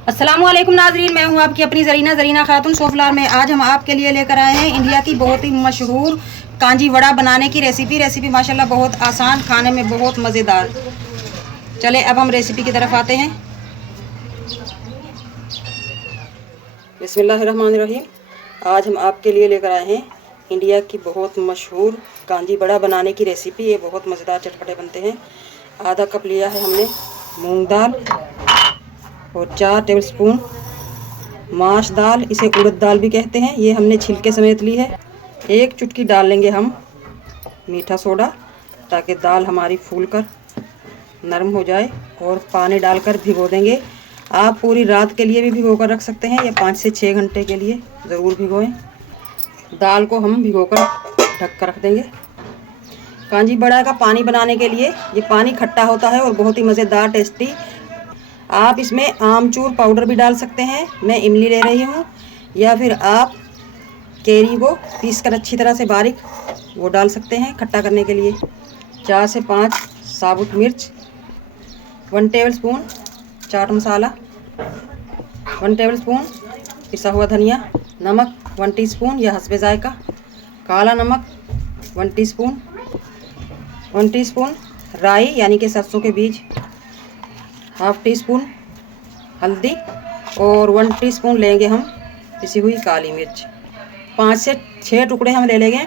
अस्सलाम वालेकुम नाजरीन, मैं हूं आपकी अपनी जरीना खातून सोफलार में। आज हम आपके लिए लेकर आए हैं इंडिया की बहुत ही मशहूर कांजी वड़ा बनाने की रेसिपी माशाल्लाह बहुत आसान, खाने में बहुत मज़ेदार। चले अब हम रेसिपी की तरफ आते हैं। बिस्मिल्लाहिर्रहमानिर्रहीम। आज हम आपके लिए लेकर आए हैं इंडिया की बहुत मशहूर कांजी वड़ा बनाने की रेसिपी। ये बहुत मज़ेदार चटपटे बनते हैं। आधा कप लिया है हमने मूंग दाल और 4 टेबलस्पून माश दाल, इसे उड़द दाल भी कहते हैं, ये हमने छिलके समेत ली है। एक चुटकी डाल लेंगे हम मीठा सोडा ताकि दाल हमारी फूलकर नरम हो जाए, और पानी डालकर भिगो देंगे। आप पूरी रात के लिए भी भिगो कर रख सकते हैं या 5 से 6 घंटे के लिए ज़रूर भिगोएं। दाल को हम भिगोकर ढक कर रख देंगे। कांजी बड़ा का पानी बनाने के लिए ये पानी खट्टा होता है और बहुत ही मज़ेदार टेस्टी। आप इसमें आमचूर पाउडर भी डाल सकते हैं, मैं इमली ले रही हूँ, या फिर आप केरी को पीस कर अच्छी तरह से बारीक वो डाल सकते हैं खट्टा करने के लिए। 4 से 5 साबुत मिर्च, 1 टेबलस्पून चाट मसाला, 1 टेबलस्पून पिसा हुआ धनिया, नमक 1 टीस्पून या हस्बे जायका, काला नमक 1 टीस्पून, 1 टीस्पून राई यानी कि सरसों के बीज, हाफ टी स्पून हल्दी, और 1 टीस्पून लेंगे हम पिसी हुई काली मिर्च। 5 से 6 टुकड़े हम ले लेंगे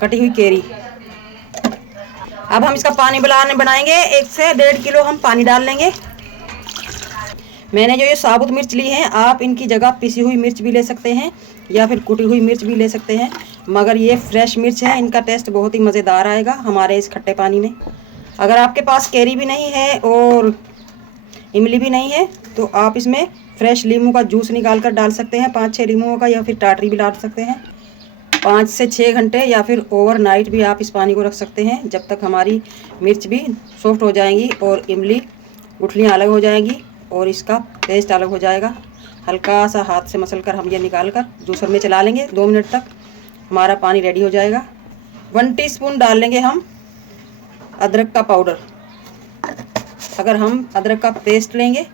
कटी हुई केरी। अब हम इसका पानी बनाएंगे। 1 से 1.5 किलो हम पानी डाल लेंगे। मैंने जो ये साबुत मिर्च ली है, आप इनकी जगह पिसी हुई मिर्च भी ले सकते हैं या फिर कुटी हुई मिर्च भी ले सकते हैं, मगर ये फ्रेश मिर्च है, इनका टेस्ट बहुत ही मज़ेदार आएगा हमारे इस खट्टे पानी में। अगर आपके पास केरी भी नहीं है और इमली भी नहीं है तो आप इसमें फ्रेश लीमू का जूस निकाल कर डाल सकते हैं, 5-6 लीमुओं का, या फिर टाटरी भी डाल सकते हैं। 5 से 6 घंटे या फिर ओवरनाइट भी आप इस पानी को रख सकते हैं, जब तक हमारी मिर्च भी सॉफ्ट हो जाएंगी और इमली गुठलियाँ अलग हो जाएंगी और इसका टेस्ट अलग हो जाएगा। हल्का सा हाथ से मसल कर हम ये निकाल कर जूसर में चला लेंगे। 2 मिनट तक हमारा पानी रेडी हो जाएगा। 1 टीस्पून डाल लेंगे हम अदरक का पाउडर। अगर हम अदरक का पेस्ट लेंगे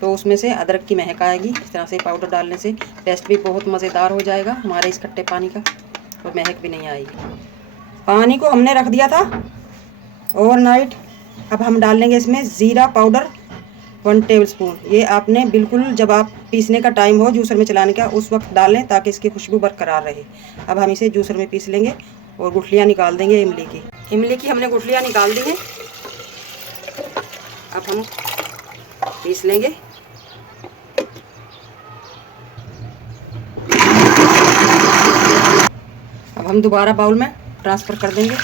तो उसमें से अदरक की महक आएगी। इस तरह से पाउडर डालने से टेस्ट भी बहुत मज़ेदार हो जाएगा हमारे इस खट्टे पानी का, और महक भी नहीं आएगी। पानी को हमने रख दिया था ओवरनाइट। अब हम डाल लेंगे इसमें ज़ीरा पाउडर 1 टेबलस्पून। ये आपने बिल्कुल जब आप पीसने का टाइम हो जूसर में चलाने का उस वक्त डालें ताकि इसकी खुशबू बरकरार रहे। अब हम इसे जूसर में पीस लेंगे और गुठलियाँ निकाल देंगे इमली की हमने गुठलियाँ निकाल दी हैं। अब हम पीस लेंगे। अब हम दोबारा बाउल में ट्रांसफ़र कर देंगे।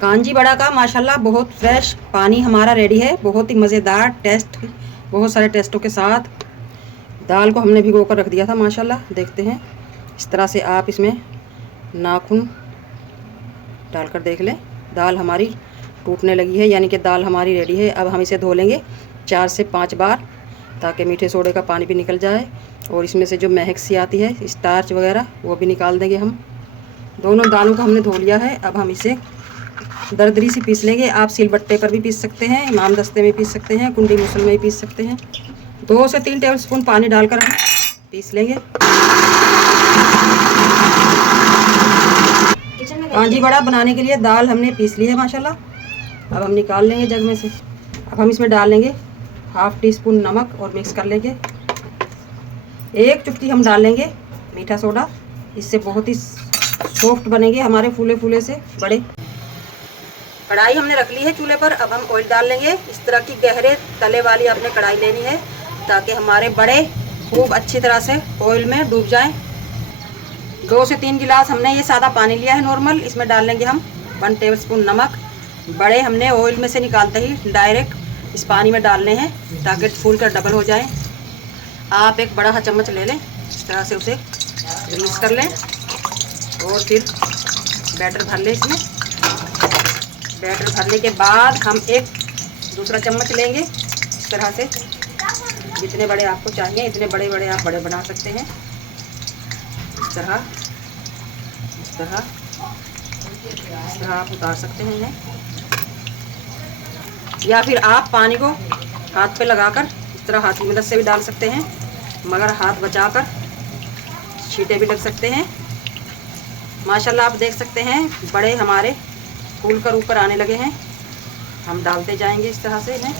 कांजी बड़ा का माशाल्लाह बहुत फ्रेश पानी हमारा रेडी है, बहुत ही मज़ेदार टेस्ट, बहुत सारे टेस्टों के साथ। दाल को हमने भिगो कर रख दिया था माशाल्लाह, देखते हैं। इस तरह से आप इसमें नाखून डालकर देख लें, दाल हमारी टूटने लगी है, यानी कि दाल हमारी रेडी है। अब हम इसे धो लेंगे 4 से 5 बार ताकि मीठे सोडे का पानी भी निकल जाए और इसमें से जो महक सी आती है स्टार्च वगैरह वो भी निकाल देंगे हम। दोनों दालों को हमने धो लिया है। अब हम इसे दरदरी से पीस लेंगे। आप सिलबट्टे पर भी पीस सकते हैं, इमाम दस्ते में पीस सकते हैं, कुंडी मुसल में भी पीस सकते हैं। 2 से 3 टेबलस्पून पानी डालकर हम पीस लेंगे। कांजी बड़ा बनाने के लिए दाल हमने पीस ली है माशाल्लाह। अब हम निकाल लेंगे जग में से। अब हम इसमें डाल लेंगे हाफ टी स्पून नमक और मिक्स कर लेंगे। 1 चुटकी हम डाल लेंगे मीठा सोडा, इससे बहुत ही सॉफ्ट बनेंगे हमारे फूले फूले से बड़े। कढ़ाई हमने रख ली है चूल्हे पर। अब हम ऑयल डाल लेंगे। इस तरह की गहरे तले वाली आपने कढ़ाई लेनी है ताकि हमारे बड़े खूब अच्छी तरह से ऑयल में डूब जाएं। 2 से 3 गिलास हमने ये सादा पानी लिया है नॉर्मल, इसमें डाल लेंगे हम 1 टेबलस्पून नमक। बड़े हमने ऑयल में से निकालते ही डायरेक्ट इस पानी में डालने हैं ताकि फूल कर डबल हो जाए। आप एक बड़ा चम्मच ले लें, इस तरह से उसे मिक्स कर लें और फिर बैटर भर लें। इसमें बैटर भरने के बाद हम एक दूसरा चम्मच लेंगे। इस तरह से जितने बड़े आपको चाहिए इतने बड़े बड़े आप बड़े बना सकते हैं। इस तरह आप उतार सकते हैं इन्हें, या फिर आप पानी को हाथ पे लगाकर इस तरह हाथ की मदद से भी डाल सकते हैं, मगर हाथ बचाकर, छींटे भी लग सकते हैं। माशाल्लाह आप देख सकते हैं बड़े हमारे फूल कर ऊपर आने लगे हैं। हम डालते जाएंगे इस तरह से इन्हें।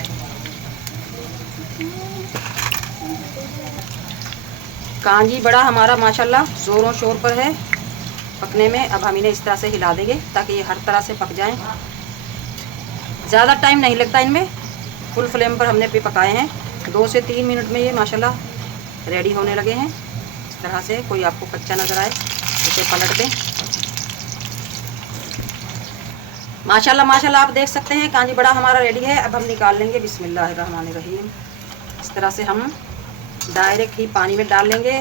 कांजी बड़ा हमारा माशाल्लाह ज़ोरों शोर पर है पकने में। अब हम इन्हें इस तरह से हिला देंगे ताकि ये हर तरह से पक जाएं। ज़्यादा टाइम नहीं लगता इनमें, फुल फ्लेम पर हमने भी पकाए हैं। 2 से 3 मिनट में ये माशाल्लाह रेडी होने लगे हैं। इस तरह से कोई आपको कच्चा नज़र आए इसे पलट दें। माशाल्लाह माशाल्लाह आप देख सकते हैं कांजी बड़ा हमारा रेडी है। अब हम निकाल लेंगे। बिस्मिल्लाहिर्रहमानिर्रहीम। इस तरह से हम डायरेक्ट ही पानी में डाल लेंगे।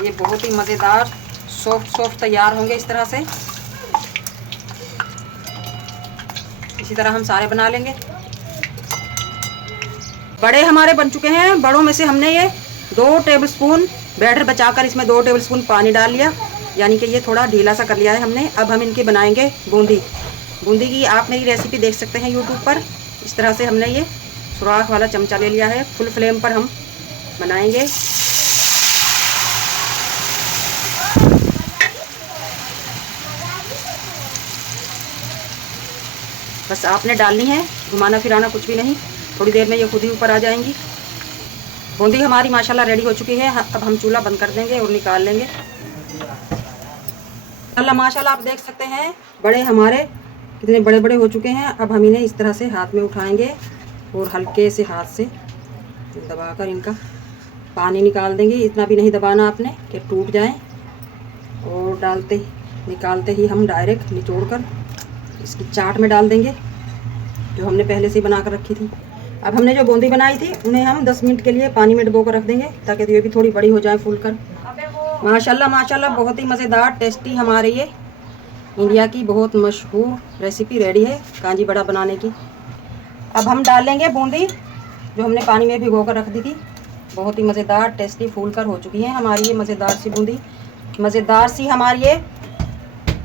ये बहुत ही मज़ेदार सॉफ्ट तैयार होंगे इस तरह से। इसी तरह हम सारे बना लेंगे। बड़े हमारे बन चुके हैं। बड़ों में से हमने ये 2 टेबलस्पून बैटर बचाकर इसमें 2 टेबलस्पून पानी डाल लिया, यानी कि ये थोड़ा ढीला सा कर लिया है हमने। अब हम इनके बनाएंगे बूंदी। बूंदी की आप मेरी रेसिपी देख सकते हैं यूट्यूब पर। इस तरह से हमने ये सुराख वाला चमचा ले लिया है। फुल फ्लेम पर हम बनाएंगे। बस आपने डालनी है, घुमाना फिराना कुछ भी नहीं। थोड़ी देर में ये खुद ही ऊपर आ जाएंगी। बूंदी हमारी माशाल्लाह रेडी हो चुकी है। अब हम चूल्हा बंद कर देंगे और निकाल लेंगे। माशाल्लाह आप देख सकते हैं बड़े हमारे कितने बड़े बड़े हो चुके हैं। अब हम इन्हें इस तरह से हाथ में उठाएंगे और हल्के से हाथ से दबाकर इनका पानी निकाल देंगे। इतना भी नहीं दबाना आपने कि टूट जाए। और निकालते ही हम डायरेक्ट निचोड़कर इसकी चाट में डाल देंगे जो हमने पहले से बना कर रखी थी। अब हमने जो बूंदी बनाई थी उन्हें हम 10 मिनट के लिए पानी में डुबो कर रख देंगे ताकि ये भी थोड़ी बड़ी हो जाए फूल कर। माशाल्लाह माशाल्लाह बहुत ही मज़ेदार टेस्टी हमारे ये इंडिया की बहुत मशहूर रेसिपी रेडी है कांजी बड़ा बनाने की। अब हम डाल लेंगे बूंदी जो हमने पानी में भिगो कर रख दी थी। बहुत ही मज़ेदार टेस्टी फूल कर हो चुकी है हमारी ये मज़ेदार सी बूंदी। मज़ेदार सी हमारी ये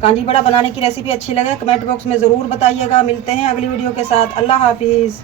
कांजी बड़ा बनाने की रेसिपी अच्छी लगे कमेंट बॉक्स में ज़रूर बताइएगा। मिलते हैं अगली वीडियो के साथ। अल्लाह हाफिज़।